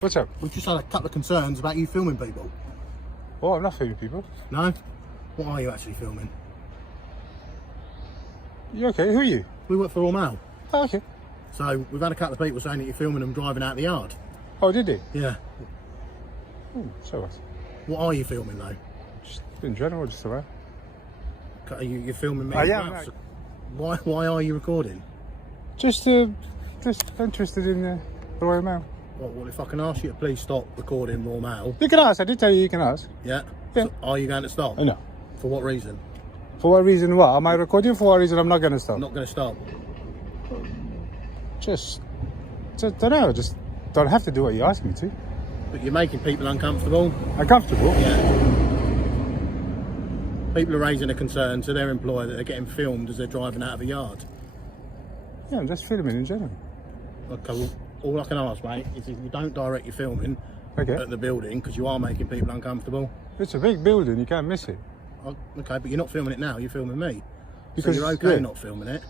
What's up? We've just had a couple of concerns about you filming people. Oh, I'm not filming people. No? What are you actually filming? You okay? Who are you? We work for All Mail. Oh, okay. So we've had a couple of people saying that you're filming them driving out the yard. Oh, did he? Yeah. So what? What are you filming though? Just in general, just around. You're filming me? Yeah. Why are you recording? Just interested in the Royal Mail. Well, if I can ask you to please stop recording Raw Mail. You can ask. I did tell you can ask. Yeah? Yeah. So are you going to stop? No. For what reason? For what reason? What? Am I recording? For what reason? I'm not going to stop. I'm not going to stop. Just don't know. Just don't have to do what you ask me to. But you're making people uncomfortable. Uncomfortable? Yeah. People are raising a concern to their employer that they're getting filmed as they're driving out of a yard. Yeah, I'm just filming in general. Okay, well, all I can ask, mate, is if you don't direct your filming at the building, because you are making people uncomfortable. It's a big building, you can't miss it. Oh, okay, but you're not filming it now, you're filming me. Because so you're okay not filming it.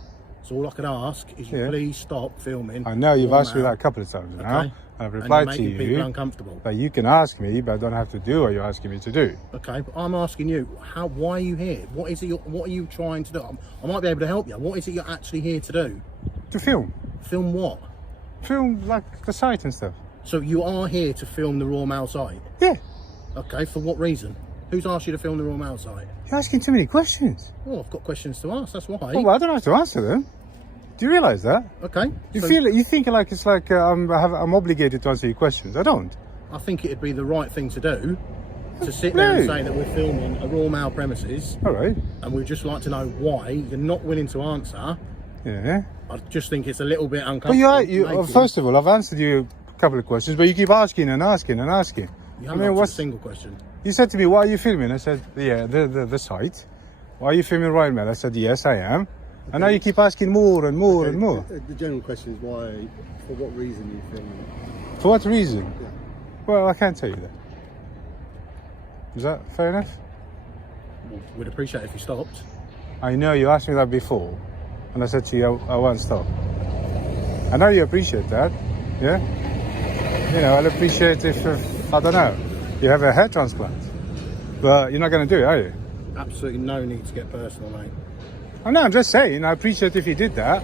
So all I could ask is you please stop filming. I know you've asked me that a couple of times now. Okay. I've replied and to you're making people you uncomfortable. that you can ask me, but I don't have to do what you're asking me to do. Okay, but I'm asking you, why are you here? What is it? What are you trying to do? I might be able to help you. What is it you're actually here to do? To film. Film what? Film like the site and stuff. So you are here to film the Raw Mail site? Yeah. Okay, for what reason? Who's asked you to film the Raw Mail site? You're asking too many questions. Well, I've got questions to ask, that's why. Oh, well, I don't have to answer them. Do you realise that? Okay. You think like it's like I'm obligated to answer your questions. I don't. I think it'd be the right thing to do, to sit there and say that we're filming a Raw Mail premises. All right. And we'd just like to know why you're not willing to answer. Yeah. I just think it's a little bit uncomfortable. But first of all, I've answered you a couple of questions, but you keep asking and asking and asking. You haven't answered a single question. You said to me, "What are you filming?" I said, "Yeah, the site." "Why are you filming Royal Mail?" I said, "Yes, I am." Okay. And now you keep asking more and more and more. The general question is why, for what reason are you filming it? For what reason? Yeah. Well, I can't tell you that. Is that fair enough? Well, we'd appreciate it if you stopped. I know you asked me that before, and I said to you, I won't stop. I know you appreciate that, yeah? You know, I'll appreciate if, I don't know, you have a hair transplant. But you're not going to do it, are you? Absolutely no need to get personal, mate. Oh, no, I'm just saying, I appreciate if you did that.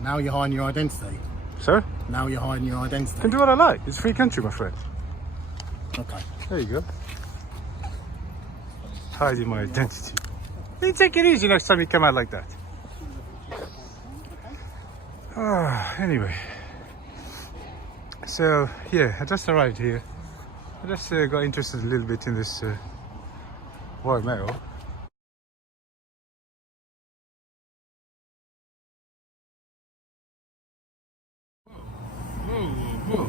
Now you're hiding your identity. Sir? Now you're hiding your identity. I can do what I like. It's a free country, my friend. Okay. There you go. Hiding my identity. You take it easy next time you come out like that. Anyway. So, yeah, I just arrived here. I just got interested a little bit in this Royal Mail. Whoa.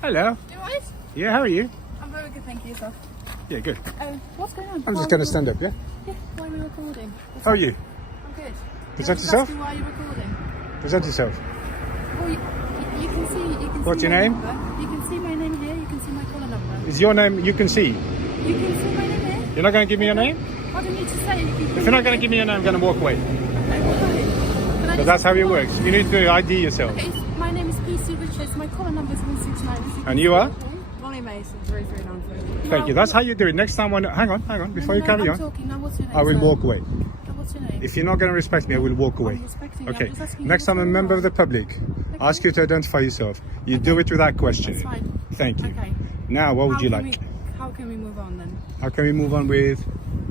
Hello. You alright? Yeah, how are you? I'm very good, thank you, sir. Yeah, good. What's going on? I'm just going to stand up, yeah? Yeah, why are we recording? How are you? I'm good. Present Just yourself? asking why are you recording? Present yourself. Well, you can see. What's see your my name? Number. You can see my name here. You can see my collar number. Is your name you can see? You can see my name here. You're not going to give me your name? What do you need to say? If you're not going to give me your name, I'm going to walk away. Okay, well, But that's how it works. You need to ID yourself. Okay, my name is PC Richards. My collar number is 169. And you are? Molly Mason, 3393. Thank you. That's how you do it. Next time when... Hang on. Before you carry on. Talking. Now, what's your name, I will sir? walk away. What's your name? If you're not going to respect me, I will walk away. I'm respecting you. Okay. I'm just asking you Next time a what's member going of the public asks you to identify yourself, you do it without questioning. That's fine. Thank you. Okay. Now, what would you like? How can we move on then? How can we move on with...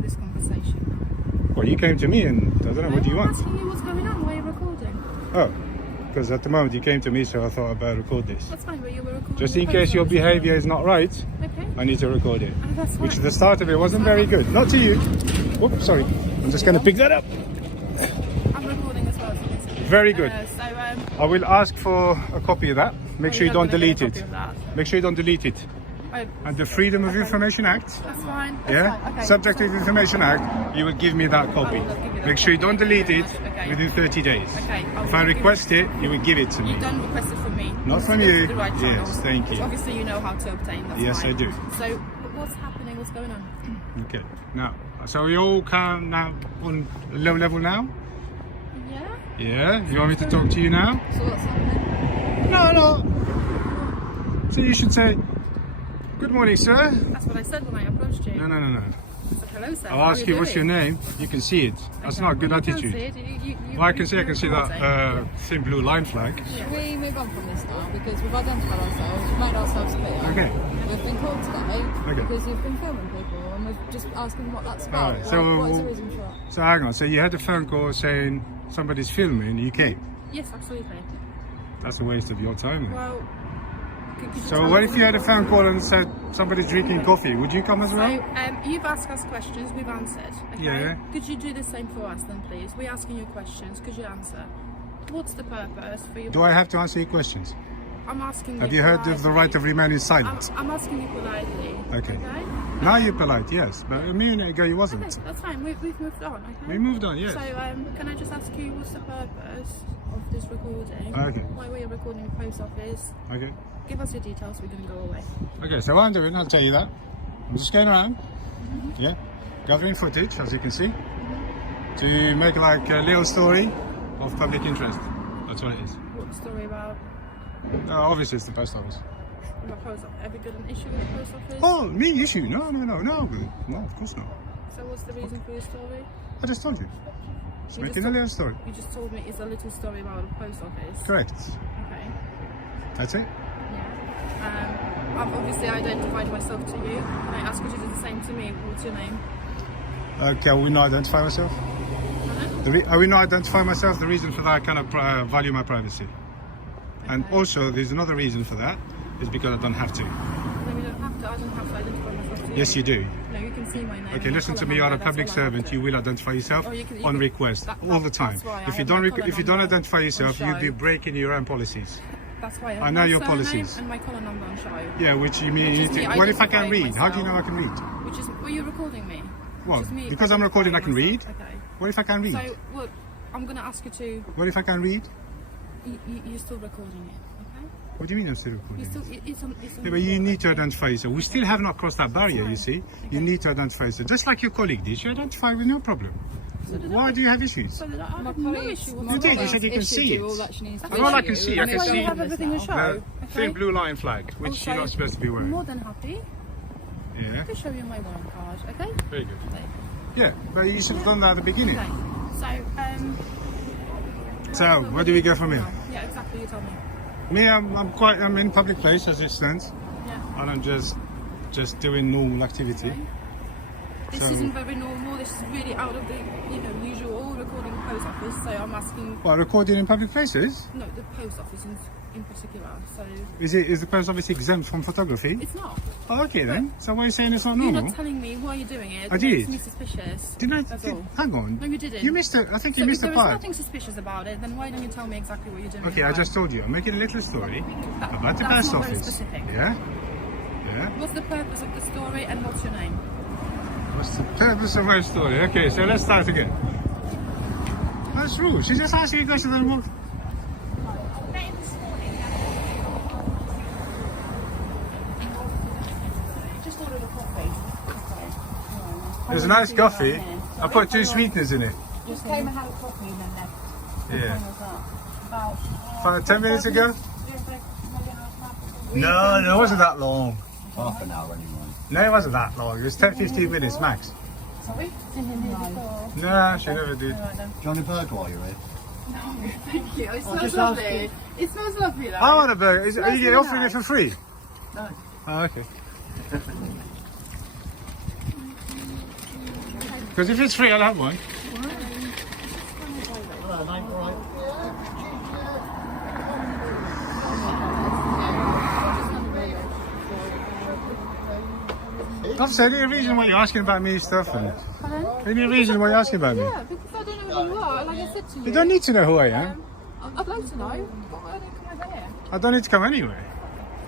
This conversation. Well, you came to me and I don't know, what do you want? I'm asking you what's going on. Why are you recording? Oh, because at the moment you came to me, so I thought I'd better record this. That's fine, but you were recording. Just in case your behaviour is not right, okay. I need to record it. That's Which fine. the start of it wasn't very good. Not to you. Whoops, sorry. I'm just going to pick that up. I'm recording as well. So Very good. So I will ask for a copy of that. Make sure you don't delete it. Make sure you don't delete it. And the Freedom of Information Act. That's fine. That's Yeah? fine. Okay. Subject of Information Act, you will give me that copy. Make sure you don't delete it within 30 days. Okay. If I request it, you will give it to me. You don't request it from me. Not from It's you. the right Yes, channels, thank which you. obviously you know how to obtain. That's Yes, fine. I do. So what's happening? What's going on? Okay. Now, so we all come now on low level now? Yeah? You want me to talk to you now? So what's happening? No. So you should say, good morning, sir. That's what I said when I approached you. No. I said, hello, sir. I'll ask you, what's your name? You can see it. That's not a good attitude. Well, I can see that thin blue line flag. Should we move on from this now? Because we've identified ourselves, we've made ourselves clear. Okay. We've been called today Okay. because you've been filming people and we're just asking what that's about. Alright, so What's the reason for that? So hang on. So you had a phone call saying somebody's filming and you came. Yes, absolutely. That's a waste of your time. Well, could you So tell what us if you had a phone call and said somebody's drinking coffee? Would you come as well? So, you've asked us questions, we've answered. Okay? Yeah. Could you do the same for us then, please? We're asking you questions, could you answer? What's the purpose for you? Do I have to answer your questions? I'm asking you. Have you heard of the right of remain in silence? I'm asking you politely. Okay. Now you're polite, yes. But a minute ago you Okay, wasn't. that's fine. We've moved on. Okay. We moved on, yes. So, can I just ask you what's the purpose of this recording? Okay. Why were you recording the post office? Okay. Give us your details. We're gonna go away. Okay, so what I'm doing, I'll tell you that. I'm just going around, yeah, gathering footage, as you can see, to make like a little story of public interest. That's what it is. What story about? Obviously, it's the post office. About post office? Have you got an issue with the post office? Oh, me issue? No, of course not. So what's the reason for your story? I just told you. Just You making just a little story. You just told me it's a little story about the post office. Correct. Okay. That's it. Yeah. I've obviously identified myself to you. Can I ask you to do the same to me? What's your name? Can we not identify myself? I will not identify myself. The reason for that, I kind of value my privacy. And Okay. also, there's another reason for that, is because I don't have to. No, you don't have to. I don't have to identify myself to you. Yes, you do. No, you can see my name. Okay, and listen my to colour me. You are a number, that's public all I have servant. to. You will identify yourself Oh, you can- on can- request that- all the time. that's why I If have you my don't, colour if you don't number identify yourself, on you'll be show. breaking your own policies. That's why I I have know my your surname policies. and my colour number on show. Yeah, which you mean. Which You is me think, what if I can identifying read? How do you know I myself. can read? Which is, were you recording me? Well, Which is me because I'm recording, I can identifying read. myself. Okay. What if I can read? So, look, I'm going to ask you to. What if I can read? You're still recording it, okay? What do you mean I'm still recording? You're still. It's on. Yeah, but you need to identify yourself. We still have not crossed that barrier, you fine. see. You Okay. need to identify yourself. Just like your colleague did. You identify with no problem. So did Why I. do you have issues? So did I. I My have no colleagues- issue my You did, you colleagues said you can issued see you it. all that she needs to Well, all I can issue. see, I And can it's That's why see you have everything to show. The thin Okay? blue line flag, which Also, you're not supposed to be wearing. More than happy Yeah, to show you my warrant card, okay? very good. There you Yeah, but you should have done that at the beginning. go. Okay. So, where do we go from here? Yeah, exactly. You tell me. Me, I'm in public place as it stands, Yeah. and I'm just doing normal activity. Okay. This So- isn't very normal. This is really out of the usual recording post office. So I'm asking. Well, recording in public places? No, the post office in particular. So Is the post office exempt from photography? it's not. Oh, okay then. So why are you saying it's not You're normal? not telling me why you're doing it. I It did. makes me suspicious. Didn't I? That's all. Hang on. No, you didn't. You missed it. I think So you if missed there the is part. nothing suspicious about it, then why don't you tell me exactly what you're doing? Okay, and I why? just told you. I'm making a little story That- about the that's post not very office. specific. Yeah? Yeah? What's the purpose of the story and what's your name? What's the purpose of my story? Okay, so let's start again. That's rude. She just asked you a question and what? Just ordered a coffee. There's a nice coffee. I put 2 sweeteners in it. Just came and had a coffee and then left. Yeah. When was that? About 10 minutes ago? maybe No, it wasn't that long. Half an hour anyway. No, it wasn't that long. It was 10-15 minutes max. Sorry? No. No, she never did. Johnny Burger while you're here. Thank you. It smells just lovely. asking. It smells lovely though. I want a burger. Are you really offering it nice. for free? No. Oh, okay. Because if it's free, I'll have one. Hello, mate. All right. I've said any reason why you're asking about me stuff and any reason why you're asking about me. Yeah, because I don't know who you are. Like I said to you. You don't need to know who I am. I'd like to know. Why don't you come over here? I don't need to come anyway.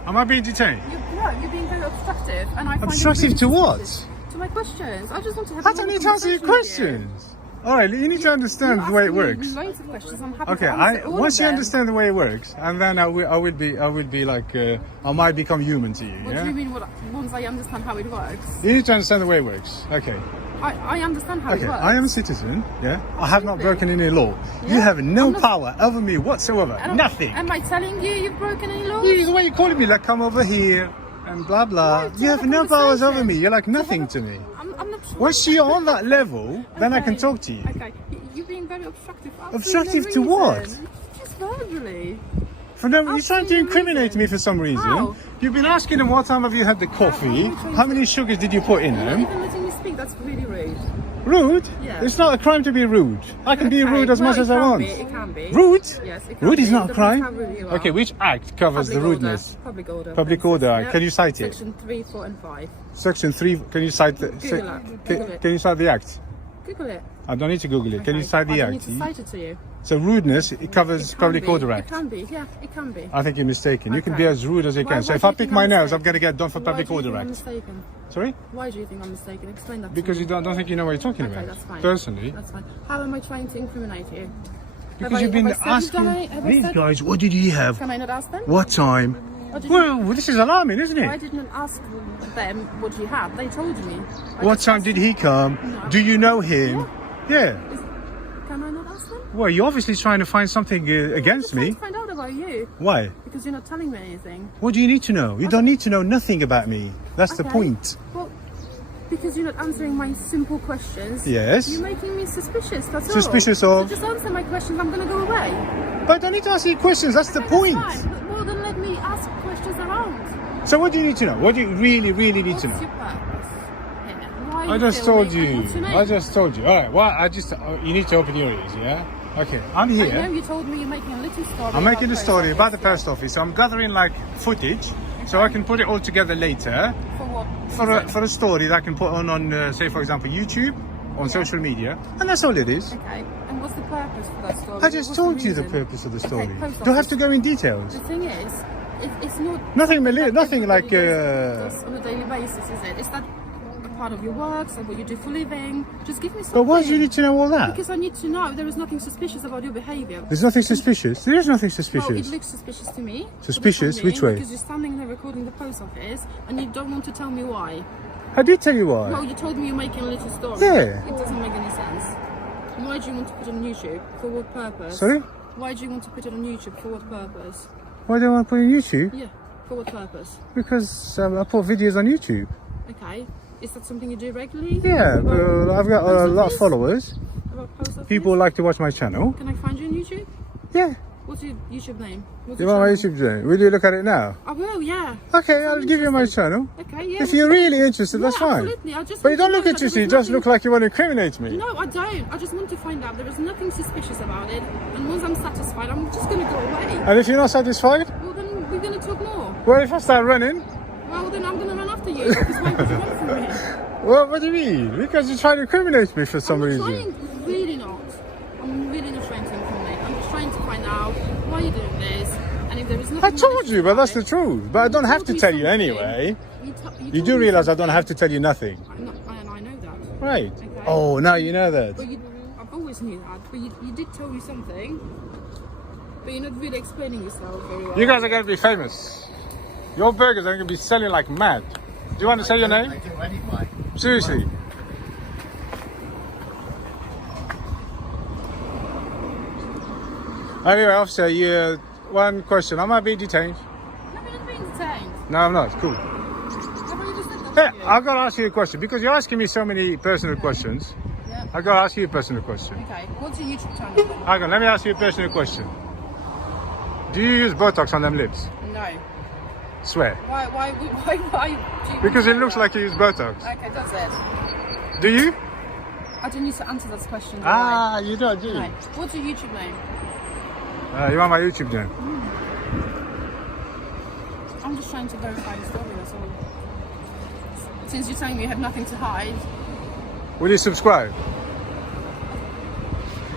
Am I being detained? You're being very obstructive, and I find it Obstructive really to what? suspicious. To my questions. I just want to have. I a don't normal need to answer your conversation with you. questions. All right, you need to understand You're the way it asking me works. Loads of questions. I'm happy Okay, to answer all once of you them. understand the way it works, and then I will be like I might become human to you. What do Yeah. you mean? Once I understand how it works? You need to understand the way it works. Okay. I understand how Okay, it works. I am a citizen, yeah? I have not broken any law. Yeah? You have no I'm not- power over me whatsoever. Nothing. Am I telling you you've broken any laws? The way you're calling me, like, come over here and blah, blah. No, You to have no powers over conversation. me. You're like nothing to me. I'm not. Once you're on that level, then I can Okay. talk to you. Okay, you're being very obstructive. for Obstructive absolutely to no what? reason. Just verbally. For no, you're trying to Absolutely incriminate reason. me for some reason. How? You've been asking them what time have you had the coffee, trying how to- many sugars did you put in You're not them. even letting me speak. That's really rude. Rude? Yeah. It's not a crime to be rude. I can be Okay, rude as well, much it as I can want. be, it can be. Rude? Yes, it can Rude be. is not a Depends crime. how rude you are. Okay, which act covers the Public rudeness? Order. Public order. Public for order. instance. Can you cite it? Section 3, 4, and 5. Section 3. Can you cite the? Google it. Google it. Can you cite the act? Google it. I don't need to Google it. Can you Okay. cite the I don't act? need to cite it to you. So rudeness, it covers It can Public be. Order It Act. can be. Yeah, it can be. I think you're mistaken. You can Okay. be as rude as you Why- can. So why if do I you pick think my I'm nails, mistaken? I'm going to get done for Public Why do you Order think I'm Act. mistaken? Sorry? Why do you think I'm mistaken? Explain that to Because me. you don't think you know what you're talking Okay, about. that's fine. Personally. That's fine. How am I trying to incriminate you? Because you've been have I said asking that have I these said- guys, what did you have? Can I not ask them? What time? Or did Well, this is alarming, isn't I it? didn't ask them what you had. They told me. I What just time asked- did he come? No. Do you know him? Yeah. Can I not ask them? Well, you're obviously trying to find something against I'm me. just trying to find out about you Why? because you're not telling me anything. What do you need to know? You don't need to know nothing about me. That's the Okay. point. Well, because you're not answering my simple questions. Yes. You're making me suspicious. That's all. Suspicious of? So just answer my questions. I'm gonna go away. But I don't need to ask you questions. That's the Okay, point. That's fine. Well, then let me ask questions around. So what do you need to know? What do you really, really need What's to know? your purpose? Here? Why are I you just filming told and you. what's your name? I just told you. All right. Well, you need to open your ears, yeah? Okay. I'm I know here. you told me you're making a little story. I'm making a post story office, about the yeah. post office. So I'm gathering like footage so I can put it all together later For what? for a story that I can put on say for example YouTube, on social media, and that's all it is. Okay. And what's the purpose for that story? I just What's told you the reason? purpose of the Okay, story. post Do I have office. to go in details? The thing is, it's not Nothing, something nothing like. everybody does on a daily basis, is it? Is that a part of your work, so what you do for a living? Just give me something. But why do you need to know all that? Because I need to know. There is nothing suspicious about your behaviour. There's nothing suspicious. There is nothing Well, it suspicious. looks suspicious to me. for the Suspicious? time Which being, way? Because you're standing there recording the post office and you don't want to tell me why. I did tell you why. Well, you told me you're making a little story. Yeah. It doesn't make any sense. Why do you want to put it on YouTube? For what purpose? Sorry? Why do you want to put it on YouTube? For what purpose? Why do I want to put it on YouTube? Yeah. For what purpose? Because I put videos on YouTube. Okay. Is that something you do regularly? Yeah, About I've got a post lot of office? followers. About post office? People like to watch my channel. Can I find you on YouTube? Yeah. What's your YouTube name? What's You your want my channel? YouTube channel? Will you look at it now? I will, yeah. Okay, I'll give you my channel. Okay, yeah. If you're really interested, Yeah, that's fine. absolutely. I just But you want to don't know look that interested, there you is just nothing- look like you want to incriminate me. No, I don't. I just want to find out. There is nothing suspicious about it. And once I'm satisfied, I'm just going to go away. And if you're not satisfied, Well, then we're going to talk more. well, if I start running, Well, then I'm going to run after you. Because why would you run from me? well, what do you mean? Because you're trying to incriminate me for some I'm reason. trying, really not. I'm really not trying to incriminate. I'm just trying to find out why you're doing this. And if there is nothing I told malicious you, but that's about the it, truth. But I don't have told to me tell you something. anyway. You You told do me realize I something. don't have to tell you nothing. I know that. Right. Okay. Oh, now you know that. But I've always knew that. But you did tell me something. But you're not really explaining yourself very well. You guys are going to be famous. Your burgers are going to be selling like mad. Do you want to say your name? Seriously. Anyway, officer, one question. I might be detained. No, you're not being detained. No, I'm not. Cool. I've already just said Hey, that to you. I've got to ask you a question because you're asking me so many personal questions. Yeah. I've got to ask you a personal question. Okay. What's your YouTube channel? Hang on, let me ask you a personal question. Do you use Botox on them lips? No. Swear. Why do you Because it do looks that? like you use Botox. Okay, does it? Do you? I don't need to answer that question. do Ah, you don't, do I? you? Right. What's your YouTube name? You want my YouTube then? I'm just trying to verify the story, that's all. Since you're telling me you have nothing to hide. Will you subscribe?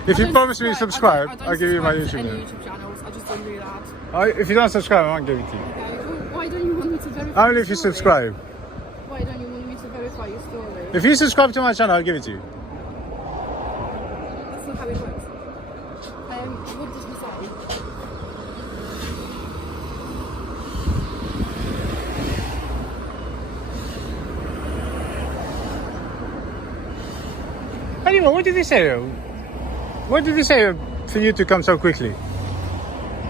If I you don't promise me you subscribe, I don't I'll give you my subscribe to YouTube any name. YouTube channels. I just don't do that. If you don't subscribe, I won't give it to you. Okay. Well, why don't you want me to verify Only your if you story? subscribe. Why don't you want me to verify your story? If you subscribe to my channel, I'll give it to you. That's not how it works. What did you say? Anyway, what did they say? What did they say for you to come so quickly?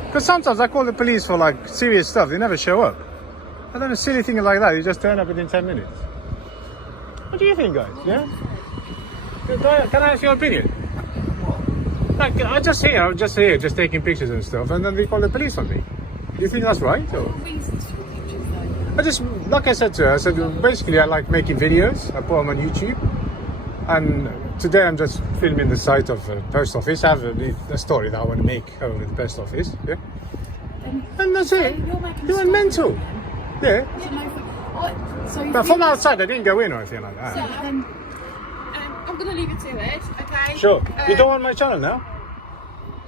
Because sometimes I call the police for like serious stuff. They never show up. I don't know, silly thing like that. You just turn up within 10 minutes. What do you think, guys? Yeah? Can I ask your opinion? Like, I'm just here, just taking pictures and stuff, and then they call the police on me. Do you think that's right? Or? I just, like I said to her, I said, basically I like making videos. I put them on YouTube. And today I'm just filming the site of the post office. I have a story that I want to make over the post office. Yeah? And that's it. You went mental. Yeah. But from outside, I didn't go in or anything like that. I'm going to leave it to it, okay? Sure. You don't want my channel now?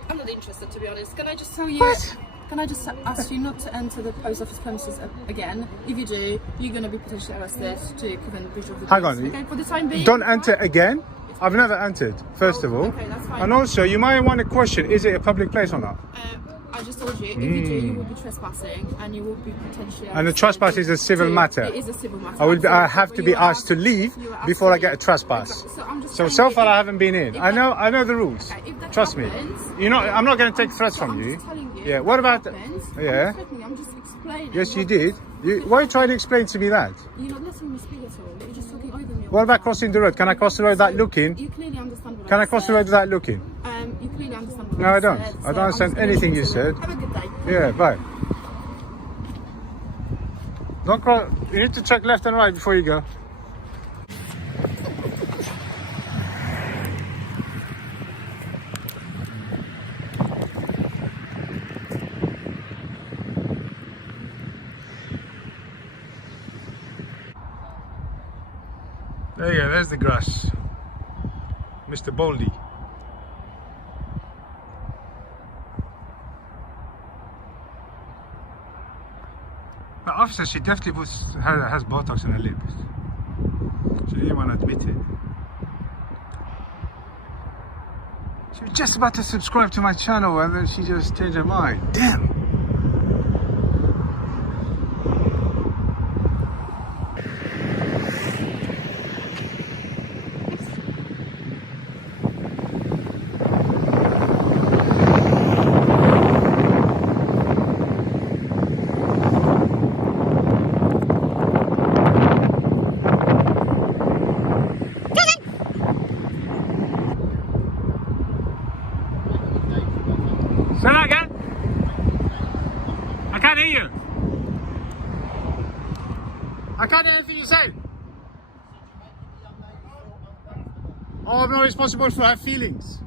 I'm not interested, to be honest. Can I just tell you... What? Can I just ask you not to enter the post office premises again? If you do, you're going to be potentially arrested to prevent breach of the Hang on. Okay, for the time being. Don't enter again? I've never entered, first of all. Okay, that's fine. And also, you might want to question, is it a public place or not? I just told you, if you do, you will be trespassing and you will be potentially... And the trespass is a civil matter. It is a civil matter. I have to be asked to leave before I get a trespass. Exactly. So far I haven't been in. I know the rules. Okay, if that Trust happens, me. You know, I'm not going to take threats from I'm you. just telling you. Yeah. What about? Yeah. I'm just explaining. Yes, you did. Why are you trying to explain to me that? You're not letting me speak at all. You're just talking over me. What about crossing the road? Can I cross the road without looking? You clearly understand what Can I I cross the said. road without looking? You clearly understand what No, I don't. I don't understand anything you said. Have a good day. Yeah, bye. Don't cross. You need to check left and right before you go. There you go, there's the grass. Mr. Baldy. The officer, she definitely has Botox in her lips. She didn't want to admit it. She was just about to subscribe to my channel and then she just changed her mind. Damn! Say that again? I can't hear you. I can't hear anything you say. Oh, I'm not responsible for her feelings.